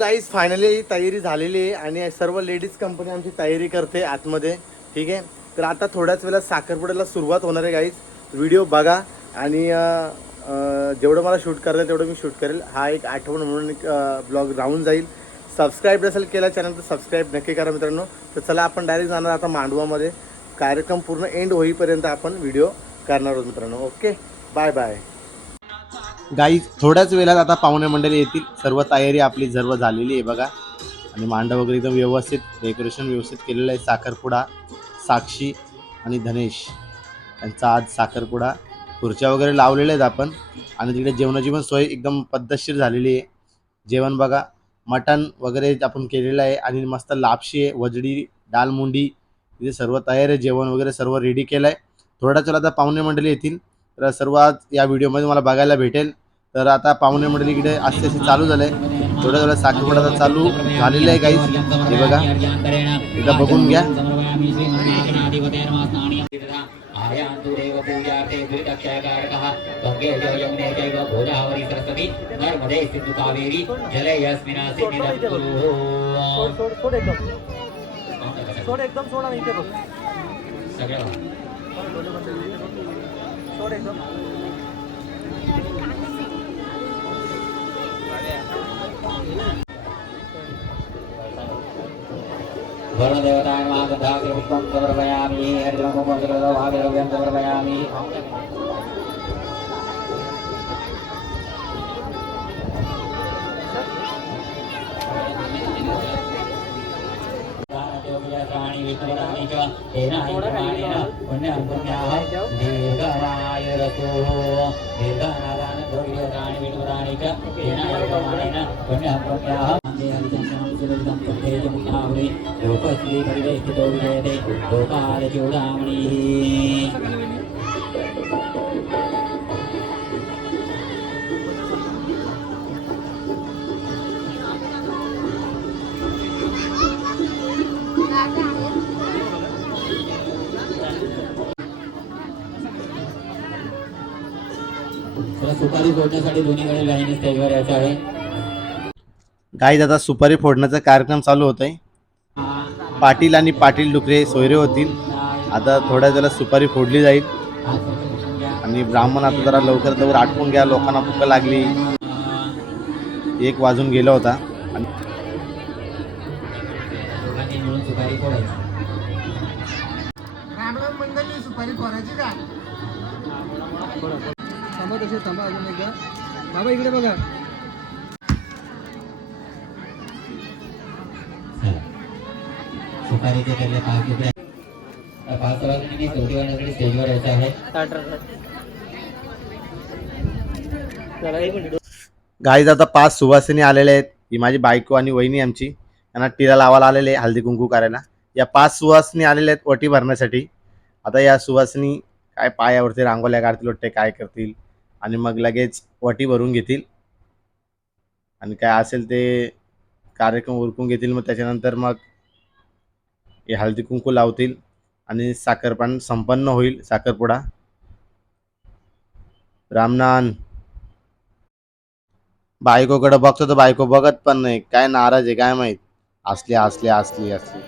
Guys finally तयारी झालेली आहे आणि सर्व लेडीज कंपनी आमची तयारी करते आतमध्ये. ठीक आहे, तर आता थोड्याच वेळात साखरपुड्याला सुरुवात होणार आहे गाईज. व्हिडिओ बघा आणि जेवढं मला शूट करायचं तेवढं मी शूट करेल. हा एक आठवण म्हणून एक ब्लॉग राहून जाईल. सबस्क्राईब नसेल केला चॅनल तर सबस्क्राईब नक्की करा मित्रांनो. तर चला आपण डायरेक्ट जाणार आता मांडवामध्ये. कार्यक्रम पूर्ण एंड होईपर्यंत आपण व्हिडिओ करणार आहोत मित्रांनो. Okay, bye bye. गाईज थोड्याच वेळात आता पाहुणे मंडळी येतील. सर्व तयारी आपली सर्व झालेली आहे बघा. आणि मांडव वगैरे एकदम व्यवस्थित डेकोरेशन व्यवस्थित केलेलं आहे. साखरपुडा साक्षी आणि धनेश यांचा आज साखरपुडा. खुर्च्या वगैरे लावलेल्या आहेत आपण. आणि तिकडे जेवणाची पण सोय एकदम पद्धतशीर झालेली आहे. जेवण बघा, मटण वगैरे आपण केलेलं आहे आणि मस्त लापशी आहे, वजडी, दालमुंडी, इथे सर्व तयार आहे. जेवण वगैरे सर्व रेडी केलं आहे. थोड्याच वेळात आता पाहुणे मंडळी येतील. तर सर्व आज या व्हिडिओमध्ये मला बघायला भेटेल. तर आता पाहुणे मंडळी इकडे असे असे चालू झालं आहे. थोड्या वेळात साखरपुडा आता चालू झालेलं आहे गाईज. हे बघा, एकदा बघून घ्या. वरुणदेवताय नमः. गन्धाग्नि पुष्पं समर्पयामि. हरिद्रं कुङ्कुमं समर्पयामि. सुपारी फोडण्यासाठी दोन्हीकडे लाईन स्टेजवर यायचं आहे. गाईज आता सुपारी फोडण्याचा कार्यक्रम चालू होत आहे. पाटील आणि पाटील डुकरे सोयरे होतील. आता थोड्या वेळात सुपारी फोडली जाईल. आणि ब्राह्मण आता जरा लवकर लवकर आटपून घ्या, लोकांना भूक लागली. 1 वाजून गेला होता. सुपारी फोडायची का? थांबा अजून एकदा. बाबा इकडे बघा. सुपारीचे पहिले 5 वाजता स्टेजवर यायचं आहे. गाईज आता 5 सुवासिनी आलेले आहेत. ही माझी बायको आणि वहिनी आमची. यांना टिळा लावायला आलेले आहे, हळदी कुंकू करायला. या 5 सुवासिनी आलेल्या आहेत वटी भरण्यासाठी. आता या सुवासिनी काय पायावरती रांगोळ्या काढतील वाटते, काय करतील आणि मग लगेच वटी भरून घेतील आणि काय असेल ते कार्यक्रम उरकून घेतील. मग त्याच्यानंतर मग हे हळदी कुंकू लावतील आणि साखरपान संपन्न होईल. साखरपुडा. रामनान. बायकोकडे बघतो तर बायको बघत पण नाही. काय नाराज आहे काय माहित. असली असली असली असली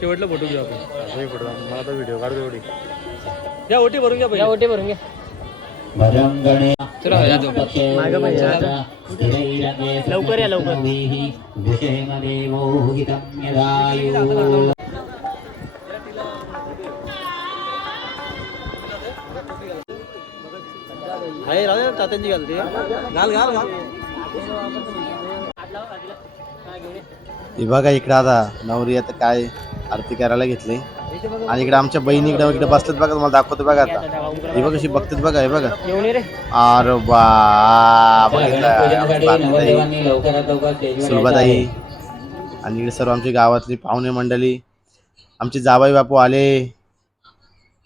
शेवटला फोटो घेऊ आपण. मला तर व्हिडिओ काढतो एवढी. या ओटी भरून घ्या. या ओटी भरून घ्या. लवकर या लवकर. तात्यांची घालते. घाल घाल घाल. हे बघा इकडे आता नवरी आता काय आरती करायला घेतली. आणि इकडे आमच्या बहिणी इकडे बसतात बघा. तुम्हाला दाखवतो बघा. आता हे बघा कशी बघतात बघा. हे बघा. अरे सुलभाताई आणि इकडे सर्व आमची गावातली पाहुणे मंडळी. आमचे जावाई बापू आले.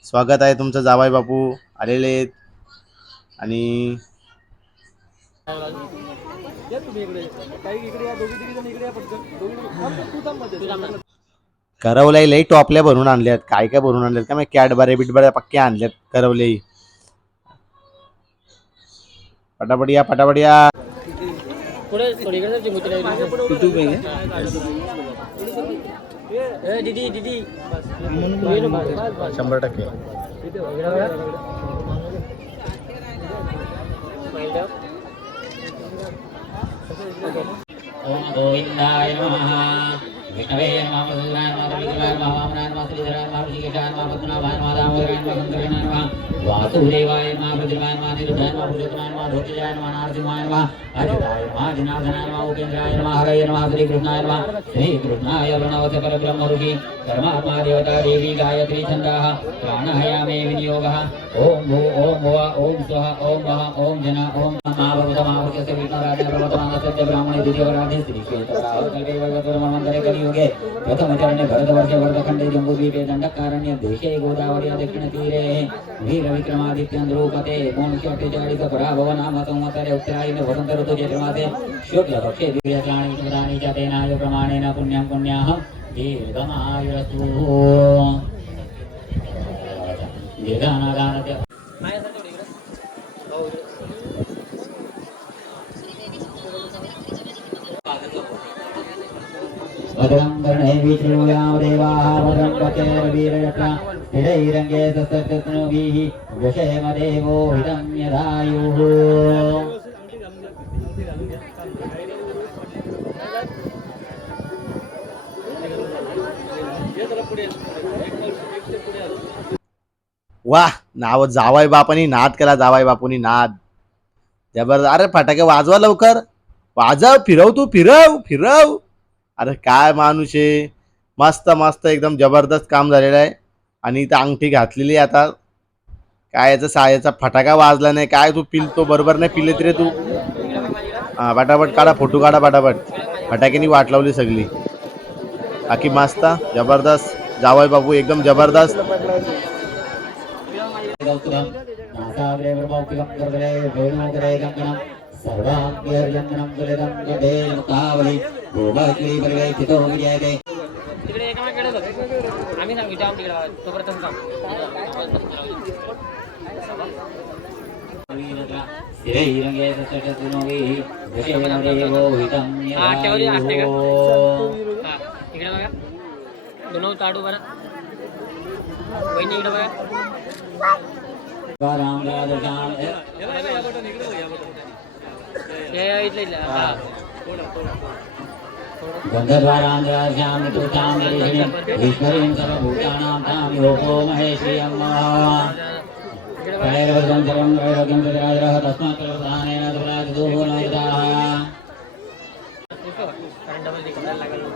स्वागत आहे तुमचं जावाई बापू. आलेले आहेत. आणि करवल्याही लई टॉपल्या भरून आणल्यात. काय काय भरून आणल्यात का मग कॅडबऱ्या बिटबऱ्या पक्क्या आणल्यात करवल्याही. पटापट या पटापट या. दीदी 100%. ओम गोविंदाय नमः. विष्णवे नमः. मधुराय नमः. त्रिविक्रमाय नमः. वामनाय नमः. श्रीधराय नमः. ऋषिकेशाय नमः. पद्मनाभाय नमः. दामोदराय नमः. शंकराय नमः. वासुदेवाय नमः. प्रतिमाय नमः. निरुद्धाय नमः. पुरुषोत्तमाय नमः. ध्वजयाय नमः. नारसिंहाय नमः. अच्युताय नमः. जनार्दनाय नमः. उपेन्द्राय नमः. हरये नमः. श्रीकृष्णाय नमः. श्रीकृष्णाय प्रणवस्य परब्रह्म ऋषि परमात्मा देवता देवी गायत्री छन्दः प्राणायामे विनियोगः. ओम भू ओम भुव ओम स्वः ओम वः ओम जन ओम महाभवतमावृतस्य विष्णुराजः पर्वतमानस्य ब्राह्मणे द्वितीयवराधे श्रीक्षेत्रकालकल्पे कलियुगे प्रथमचरणे भरतवर्षे वर्धखण्डे जम्बूद्वीपे दण्डकारण्य देशे गोदावर्या दक्षिणतीरे वीरविक्रमादित्यन्द्रूपते पराभवनाम संवत्सरे उत्तरायणे वसन्त ऋतु चैत्रमासे शुक्लपक्षे दिव्यत्राणि स्मृतानि च तेनाय प्रमाणेन पुण्यं पुण्याः दीर्घमायुरस्तु. दीर्घानादानस्य भद्रं कर्णैः शृणुयाम देवाः भद्रं पश्येर्वीरयत्रा स्थिरैरङ्गे सस्ततनुभिः वशेमदेवो हितं यदायुः. वाह नाव जावाय बापानी नाद केला. जावाय बापूनी नाद जबरदस्त. अरे फटाके वाजवा लवकर. वाजव. फिरव तू. फिरव फिरव. अरे काय माणूस आहे. मस्त मस्त एकदम जबरदस्त काम झालेलं आहे. आणि इथं अंगठी घातलेली आहे. आता काय याचा सायाचा फटाका वाजला नाही काय. तू पिलतो बरोबर नाही पिलेत रे तू. हा पटापट काढा फोटो काढा पटापट. फटाक्यानी वाट लावली सगळी. बाकी मस्त जबरदस्त. जावाय बापू एकदम जबरदस्त. सर्वांगीर्यन्नं तुलितं जडेन मुखावली भूभाग्री परिवेशितो विजयते. तिकडे एकामेकडे बघ. आम्ही सांगू जाम तिकडे तो प्रथम सांग. स्थिरैरङ्गे सस्ततनुभिः वशेमदेवो हितं आठवली आठटे का? यदायुः. हां इकडे बघा. दोन ताडू बरं. वहिनी इकडे बघा. इथलं हां गन्धर्वारान्द्रास्यां तुतां ईश्वरीं सर्वभूतानां तां योगो महेश्रियं कैर्वजं सर्वं वैराग्यं तद्राजरः तस्मात् प्रधानेन दुराजदोहो नयिताः. कारण डबल तिकडे लागलं.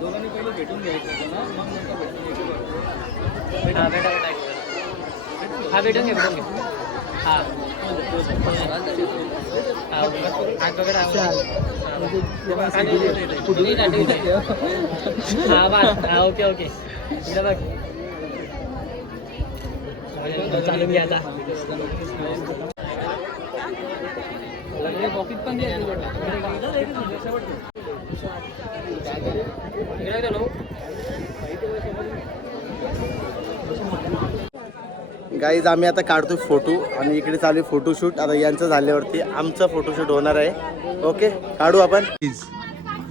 दोघांनी पहिले भेटून घ्यायचं ना मग नंतर भेटा भेटा हा भेटून घे हां ओके ओके चालू घ्या आता. पॉकेट पण गाईज आम्ही आता काढतोय फोटो आणि इकडे चालू आहे फोटोशूट. आता यांचं झाल्यावरती आमचं फोटोशूट होणार आहे. ओके काढू आपण.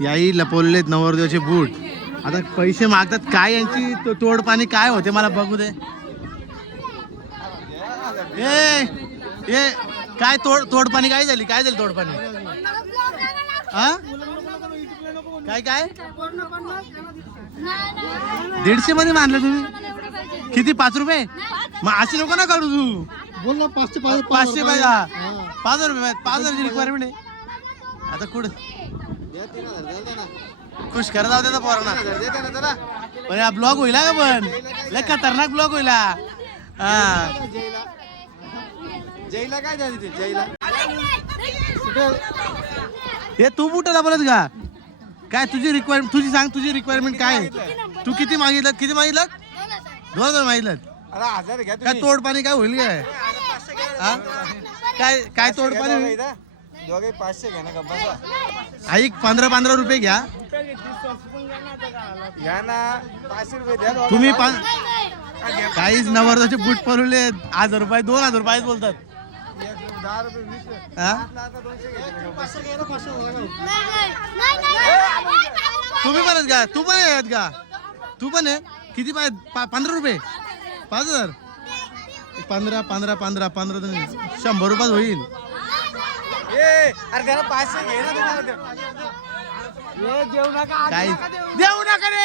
याही लपवलेत नवरदेवाचे बूट. आता पैसे मागतात काय यांची तोडपाणी काय होते मला बघू दे. ए काय तोडपाणी काय झाली. काय झाली तोडपाणी. हा काय काय 150 मध्ये मानलं तुम्ही. किती 5 रुपये. मग अशी नको ना काढू तू. बोल ना 500 पाहिजे. 5,000 रुपये 5,000ची रिक्वायरमेंट आहे. आता कुठं खुश करा जाऊ दे पोरांना. पण हा ब्लॉग होईल का पण लय खतरनाक ब्लॉग होईल. हा जयला काय झालं ते जयला. हे तू बुटाला बोलत का काय. तुझी रिक्वायरमेंट तुझी सांग. तुझी रिक्वायरमेंट काय आहे. तू किती मागितलं. 2,000 मागितलं. काय तोडपाणी काय होईल काय हा? काय काय तोडपाणी होईल दोघे 500 घ्या ना गप्पा ऐक 15 रुपये घ्या घ्या ना 500 रुपये द्या तुम्ही काहीच नवरदेवचे बूट पळवले 1000 रुपये 2000 रुपये बोलतात 10 रुपये 20 हा? आता 200 घ्या तुम्ही पण आहेत का तू पण आहेत का तू पण आहे किती पाहिजे 15 रुपये 5000 15 15 15 15 100 रुपयात होईल अरे घरा 500 घे ना तुम्हाला देऊ नका काय देऊ नका रे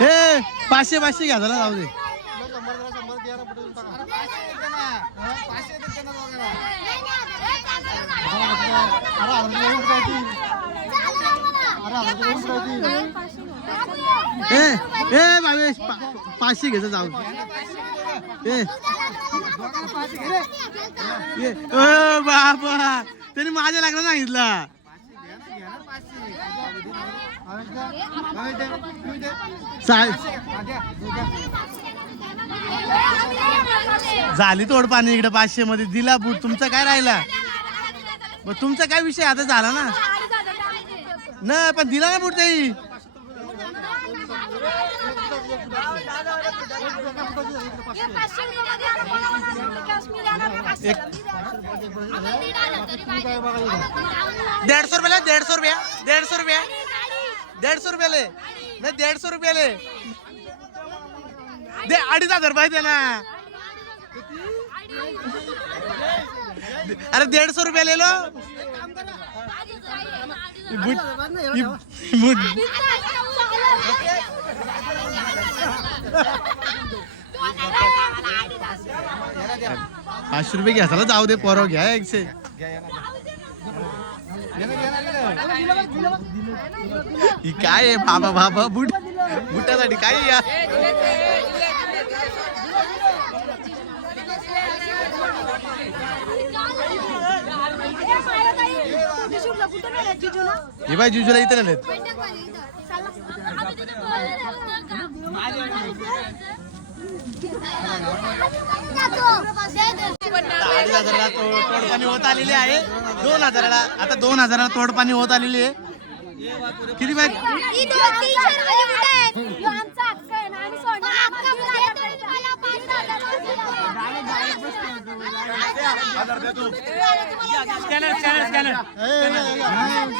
हे 500 घ्या झाला जाऊ दे भावेश 500 घ्यायचं जाऊ बाबा त्यांनी माझ्या लग्नात सांगितलं झाली तोड पाणी इकडे 500 मध्ये दिला बूट तुमचा काय राहिला मग तुमचा काय विषय आता झाला ना नाही पण दिला ना बूट ताई ₹150 रुपयाले नाही 150 रुपयाले दे 2500 रुपये दे ना अरे 150 रुपये ले लो ₹500 घ्या चला जाऊ दे पोरं घ्या 100 ही काय आहे बाबा बाबा बुटासाठी काय या हे बाय जिजूला इथे नाही तोडपाणी होत आलेली आहे 2000ला आता 2000ला तोडपाणी होत आलेली आहे किती पाहिजे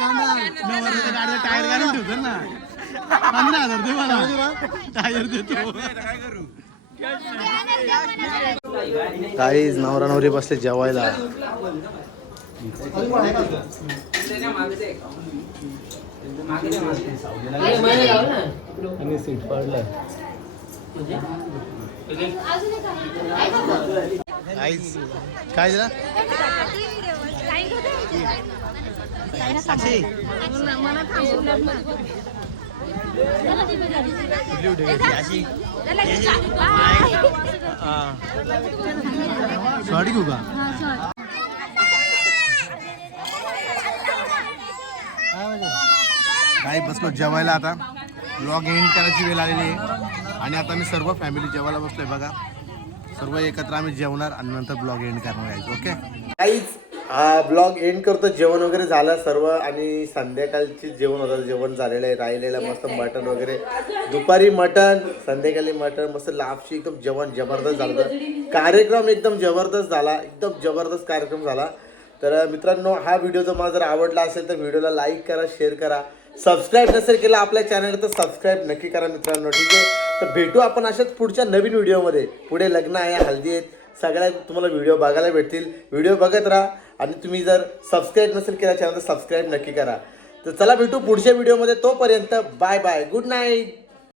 गाडीला टायर घालून ठेवतो ना 15,000 दे मला टायर देतो काहीच नवरा नवरी बसले जेवायला सीट पडलाय काय दिला साक्षी सॉरी घेऊ का काय बसलो जेवायला आता व्लॉग एंड करायची वेळ आलेली आहे आणि आता मी सर्व फॅमिली जेवायला बसलोय बघा सर्व एकत्र आम्ही जेवणार आणि नंतर ब्लॉग एंड करणार आहे ओके काहीच हा ब्लॉग एंड करतो जेवण वगैरे झालं सर्व आणि संध्याकाळची जेवण होतं जेवण झालेलं आहे राहिलेलं मस्त मटण वगैरे दुपारी मटण संध्याकाळी मटण मस्त लापशी एकदम जेवण जबरदस्त झालं कार्यक्रम एकदम जबरदस्त झाला एकदम जबरदस्त कार्यक्रम झाला तर मित्रांनो हा व्हिडिओ जर मला जर आवडला असेल तर व्हिडिओला लाईक करा शेअर करा सबस्क्राईब नसेल केलं आपल्या चॅनल तर सबस्क्राईब नक्की करा मित्रांनो ठीक आहे तर भेटू आपण अशाच पुढच्या नवीन व्हिडिओमध्ये पुढे लग्न आहे हल्दी आहेत सगळ्या तुम्हाला व्हिडिओ बघायला भेटतील व्हिडिओ बघत राहा आणि तुम्ही जर सबस्क्राईब नसेल केला चॅनल तर सबस्क्राईब नक्की करा तर चला भेटू पुढच्या व्हिडिओमध्ये तोपर्यंत बाय बाय गुड नाईट